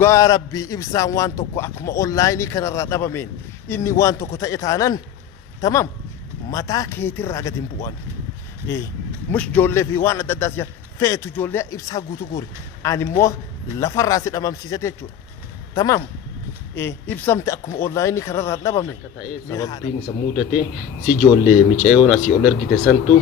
dhugaa rabbii ibsaan waan tokko akkuma online kanarraa dhabameen inni waan tokko ta'e taanan tamam mataa keetirraa gadi hin bu'an mush ijoollee fi waan adda addaas feetu ijoollee ibsaa guutuu guuri ani immoo lafarraa si dhamamsiisate jechuudha tamam ibsamte akkuma online kanarraa dhabame sababbiin isa mudate si ijoollee miceeyoon asii ol ergite santu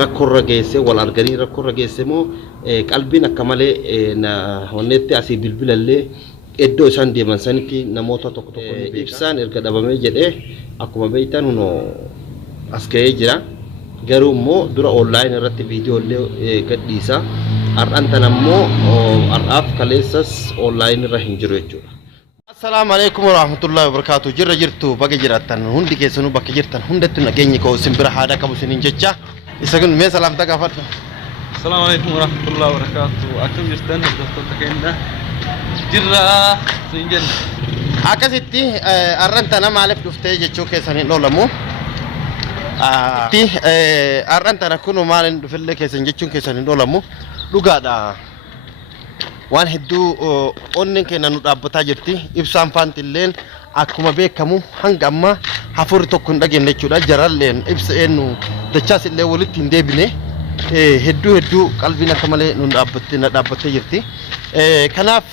rakkorra geesse wal arganii rakkorra geesse moo qalbiin akka malee na honnetti asii bilbilallee iddoo isaan deeman sanitti namoota tokko tokko ibsaan erga dhabamee jedhee akkuma beektan huno as ga'ee jira garuu immoo dura online irratti viidiyoolee gadhiisa har'aan tan ammoo har'aaf kaleessas online irra hin jiru jechuudha. Assalamu alaikum warahmatullahi wabarakatuh. Jirra jirtu baga jiraattan hundi keessanuu bakka jirtan hundatti nageenyi koo simbira haadha qabu sinin jecha isa kun mee salaamta gaafadha. Assalamu alaikum warahmatullahi wabarakatuh. Akkam jirtan hordoftoota keenya jirra sin jenna. Akkasitti har'aan tana maaliif dhuftee jechuu keessaniin oolamu. Har'aan tana kun maaliin dhufillee keessan jechuun keessaniin oolamu dhugaadha. Waan hedduu onneen keenya nu dhaabbataa jirti ibsaan faantilleen akkuma beekamu hanga amma hafurri tokko hin dhageenye jechuudha jaralleen ibsa eenyu dachaas illee walitti hin deebine hedduu qalbiin akka malee nu dhaabbattee jirti kanaaf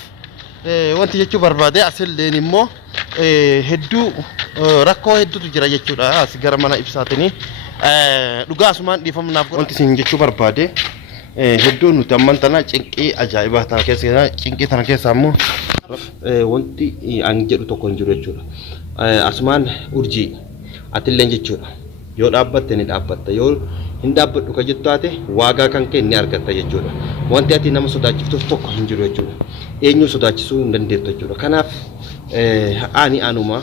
wanti jechuu barbaade asilleen immoo hedduu rakkoo hedduutu jira jechuudha as gara mana ibsaatiin dhugaa asumaan dhiifamnaaf wanti isin jechuu barbaade hedduu nuti amman tana cinqii ajaa'ibaa tana keessa cinqii tana keessa ammoo wanti an jedhu tokko hin jiru jechuudha asumaan urjii atilleen jechuudha yoo dhaabbatte ni dhaabbatta yoo hin dhaabbadhu ka jettu taate waagaa kan kee ni argatta jechuudha wanti ati nama sodaachiftuuf tokko hin jiru jechuudha eenyu sodaachisuu hin dandeettu jechuudha kanaaf ani anuma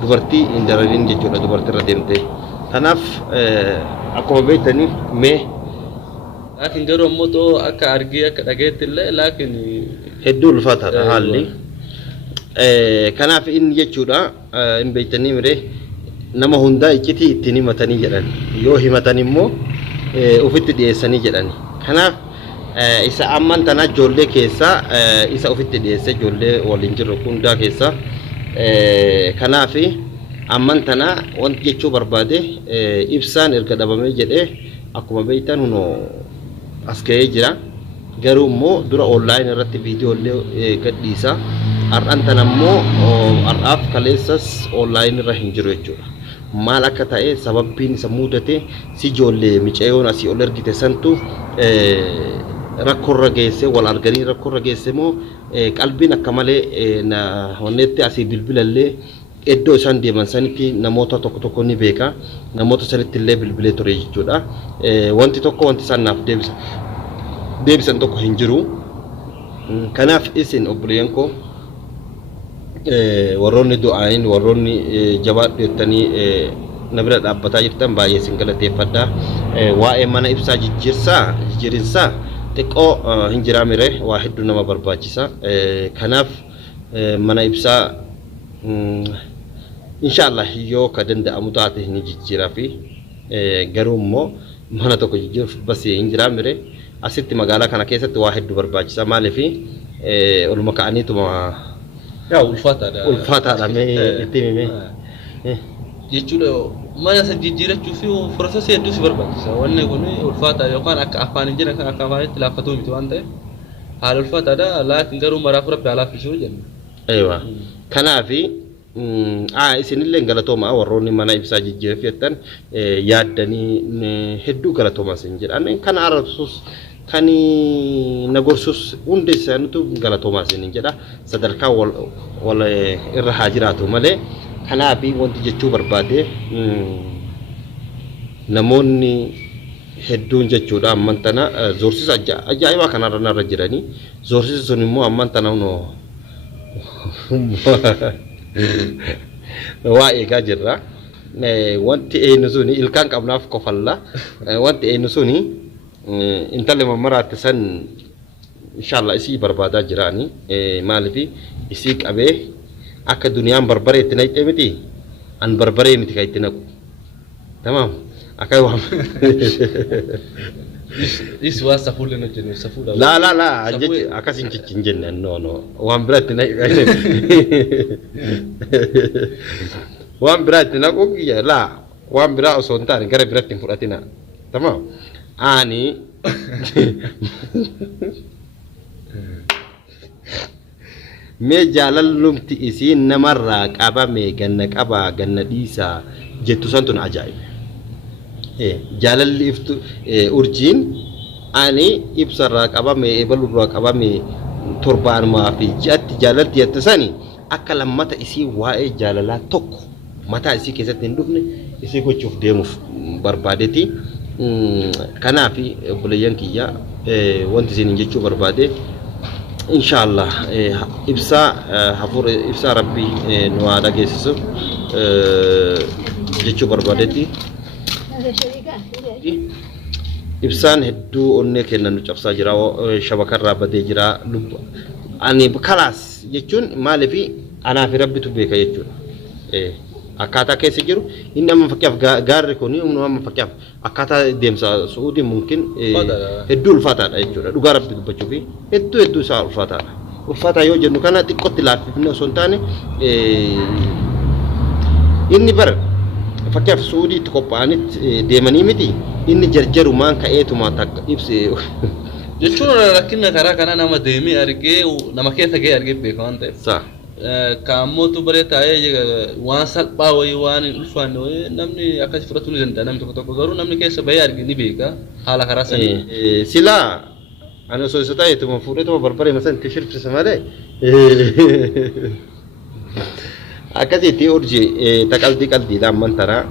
dubartii hin darariin jechuudha dubartii irra deemte kanaaf akkuma beektanii mee laakiin garuu ammoo too akka argee akka dhageetti illee laakiin hedduu ulfaataadha haalli kanaaf inni jechuudha hin beektanii mire nama hundaa iccitii ittiin himatanii jedhan yoo himatan immoo ufitti dhiyeessanii jedhan kanaaf isa amman tana ijoollee keessaa isa ufitti dhiyeesse ijoollee waliin jiru hundaa keessaa kanaaf amman tana wanti jechuu barbaade ibsaan erga dhabamee jedhee akkuma beektan huno as ga'ee jira garuu immoo dura online irratti viidiyoolee gadhiisa har'aan tan ammoo har'aaf kaleessas online irra hin jiru jechuudha maal akka ta'e sababbiin isa mudate si ijoollee miceeyoon asii ol ergite santu rakkorra geesse wal arganii rakkorra geesse moo qalbiin akka malee na honnetti asii bilbilallee iddoo isaan deeman sanitti namoota tokko tokko ni beeka namoota sanitti illee bilbilee ture jechuudha wanti tokko wanti isaan naaf deebisan tokko hin jiru kanaaf isin obboleeyyan koo warroonni du'aayin warroonni jabaadhu jettanii na bira dhaabbataa jirtan baay'ee isin galateeffadha waa'ee mana ibsaa jijjiirinsaa xiqqoo hin jiraamire waa hedduu nama barbaachisa kanaaf mana ibsaa inshallah yoo ka danda'amu taate ni jijjiiraa fi garuu immoo mana tokko jijjiiruuf basi hin jiraamire asitti magaalaa kana keessatti waa hedduu barbaachisa maaliif oluma ka'aniituma yaa ulfaataadha mee itti himee jechuudha mana isa jijjiirachuu fi furasas hedduu si barbaachisa wanni kun ulfaataadha yookaan akka afaan hin jiran kan akka afaanitti laaffatuu miti waan ta'eef haala ulfaataadha laakiin garuu maraaf rabbi halaafisuu jenna. Eewa kanaafi isinillee galatooma warroonni mana ibsaa jijjiiraf jettan yaaddanii hedduu galatooma isin jedhan kan arabsus kan nagorsus hundi isaaniitu galatooma isin jedha sadarkaa wal irra haa jiraatu malee kanaafi wanti jechuu barbaade namoonni hedduun jechuudha amman tana zoorsisa ajaa'ibaa kanarra narra jiranii zoorsisi sun immoo amman tana hunoo waa eegaa jirra wanti eenyu suni ilkaan qabnaaf qofalla wanti eenyu suni intalli mammaraatti san inshallah isii barbaadaa jiraani maaliif isii qabee akka duniyaan barbaree itti naqxee miti an barbaree miti ka itti naqu tamam akka waan is waa safuu lena jennu safuu dha لا لا لا أكاسين تجنن نو وان براتنا وان براتنا كوكي لا وان برا أصونتان كره براتين فراتنا تمام أني مي جالل لمتي إسين نمرة كابا مي جنك أبا جنديسا جتو سنتون عجائب جالل إفتو أورجين أني إبصر كابا مي إبلو كابا مي تربان ما في جات جالل تيتساني أكل متى إسي واي جاللا توك متى إسي كيسة تندوبني إسي كو تشوف ديمو بربادتي كنا في بليان كيا وانت زين جتشو بربادة إن شاء الله إبسا حفور إبسا ربي نوادا كيسسو جتشو بربادتي إبسان هدو أني كنا نجابسا جراو شبكة رابطة جرا لب أني بخلاص جتشون ما لفي أنا في ربي تبيك جتشون أكاتا كيسي جرو إنما فكيف غار كوني إنما فكيف أكاتا ديمسا سعودي ممكن هدو الفاتحة جتشون دوغا ربي تبجوفي هدو سا الفاتحة الفاتحة يو جنو كنا تقوت لافي فينا سلطاني إني بر فكيف سعودي تقوباني ديماني متي إني جرجرو مان كأيتو ما تك إبسي jechuun rakkinna karaa kana nama deemee argee nama keessa ga'ee argee beeku waan ta'eef صح kaammootu baree taa'ee waan salphaa wayii waan hin ulfaanne wayii namni akkas fudhatuu ni danda'a namni tokko garuu namni keessa bahee argee ni beeka haala karaa sanii سلا أنا سويستا يتم فوريتو بربري مثلا تشرب في سماده أكذي تيورجي تكالدي كالدي دام من ترى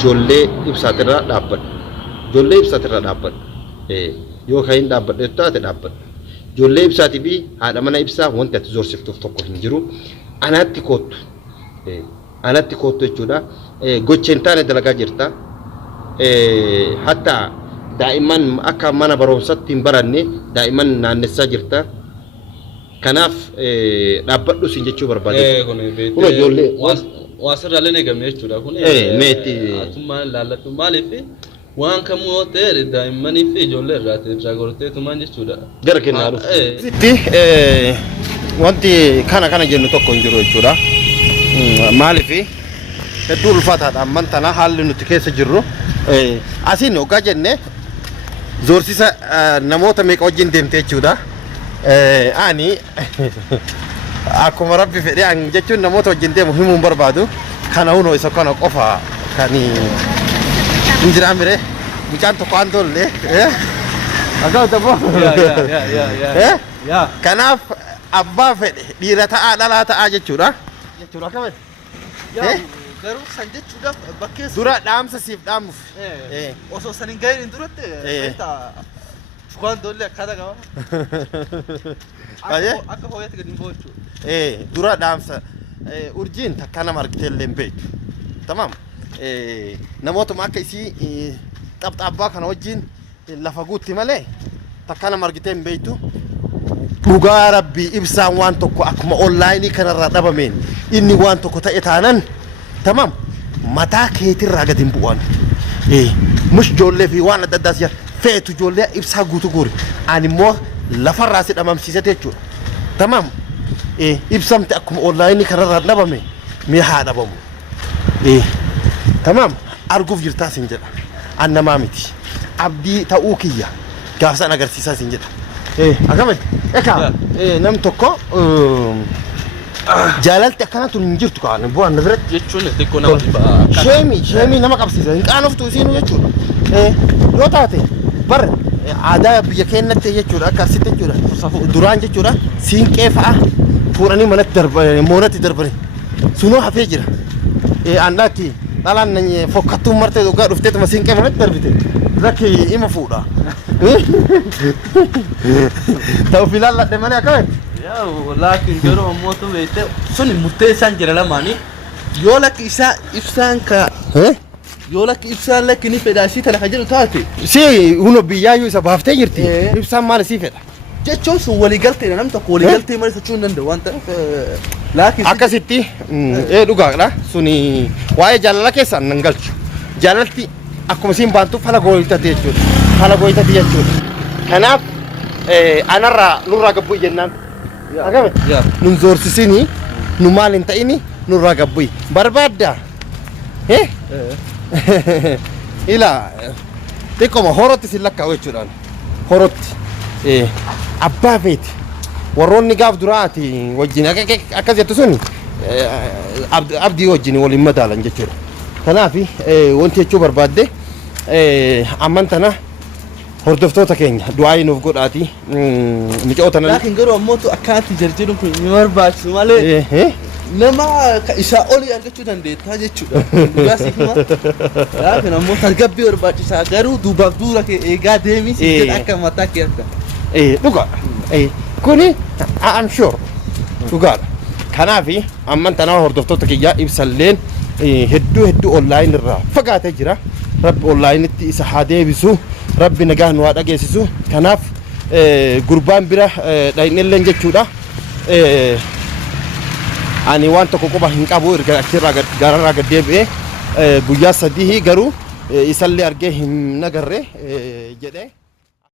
جولة إبساترا دابت جولة إبساترا دابت yoo kain dapat itu ada dapat jolle ibsa tibi ada mana ibsa wanti tuzor siftu tokko hinjiru anatti kotu jechuudha gochentane dalagaa jirta hatta daa'iman akka mana barumsatti hin baranne daa'iman naannessaa jirta kanaaf dhaabbadhu sin jechuu barbaade kun ijoollee waasirraalee eegamne jechuudha kun meetti atummaan laalladhu maaliif waan kamuu ta'e daa'immanii fi ijoollee irraa gortee tumaan jechuudha. Gara kennaa dhufu. Sitti wanti kana jennu tokko hin jiru jechuudha. Maaliif hedduu ulfaataadha amman tana haalli nuti keessa jirru. Asiin hoggaa jenne zoorsisa namoota meeqa wajjin deemte jechuudha. Ani akkuma rabbi fedhe an jechuun namoota wajjin deemu himuu hin barbaadu. Kana hunoo isa kana qofa kani Injira amire, bukan toko antol le, agak tabo. Ya. Kanaf abba fede dirata adala ta aja cura. Ya cura kamen. Ya. Garu sanje cura bakke. Dura dam sesif dam. Oso saningai indurate. Eta. Fukan dolle kada gawa. Aye. Akka hoyat gadin bochu. Dura dam sa urjin takana margitel lembe. Tamam. namootuma akka isii xabxaabbaa kana wajjin lafa guutti malee takkana margitee hin beektu dhugaa rabbii ibsaan waan tokko akkuma onlaayinii kanarraa dhabameen inni waan tokko ta'e taanan tamam mataa keetirraa gadi hin bu'an mush ijoollee fi waan adda addaas feetu ijoollee ibsaa guutuu guuri ani immoo lafarraa si dhamamsiisate jechuudha tamam ibsamte akkuma onlaayinii kanarraa dhabame mee haa dhabamu تمام أرجوف جرتا سنجدا أنا ما متي أبدي تأوكيا كافس أنا قرسيسا سنجدا أكمل نم توكو جالت أكنا تنجرت كأنه بوان نزرت jechuun xiqqoo nama dhibaa شيمي نما قبسيسا إنك أنا فتو سينو يجور لو تاتي بر عادة بيجكين نت يجور أكاسيت يجور دوران يجور سين كيف فوراني منت درب مونت دربني سنو حفيجرا أناتي Dalan nanya fokatum marte juga rufte tu masih kemana terbite. Zaki ima fuda. Tahu filal lah demana kan? Ya, lakin jero moto bete. Suni mutte san jera la mani. Yola kisa ifsan ka. Yola kisa la kini pedasi tala hajar taati. Si uno biyayu isa bafte jirti. Ifsan mal si feda. jechuun sun waliigaltee namni tokko waliigaltee malee socho'uu hin danda'u waan ta'eef laakiin akkasitti dhugaadha suni waa'ee jaalala keessaan nan galchu jaalalti akkuma siin baantu fala gooyitati jechuudha. Fala gooyitati jechuudha. Kanaaf anarraa nurraa gabbuu jennaan. Agame nun zoorsisinii nu maal hin ta'ini nurraa gabbuu barbaadda. Ila xiqqoma horotti sin lakkaa'u jechuudhaan. Horotti abbaa feeti warroonni gaaf duraati wajjin akkas jettu suni abdii wajjin waliin madaalan jechuudha. Kanaaf wanti jechuu barbaadde amman tana hordoftoota keenya du'aa nuuf godhaati micoota nan laakiin garuu ammoo akkanatti jarjaruun kun ni barbaachisu malee nama isaa olii argachuu dandeetta jechuudha. Dhugaa siif hima. Laakiin ammoo tasgabbii barbaachisaa garuu duubaaf duura kee eegaa deemii si jedha akka mataa kee akka. Dhugaa kuni I'm sure dhugaadha. Kanaaf amman tana hordoftoota kiyyaa ibsalleen hedduu online irraa fagaatee jira. Rabbi onlineitti isa haa deebisu. Rabbi nagaa nu haa dhageessisu. Kanaaf gurbaan bira dhaynelleen jechuudha. Ani waan tokko quba hin qabu erga achirraa gararraa gad deebi'ee guyyaa sadii garuu isallee argee hin nagarre jedhee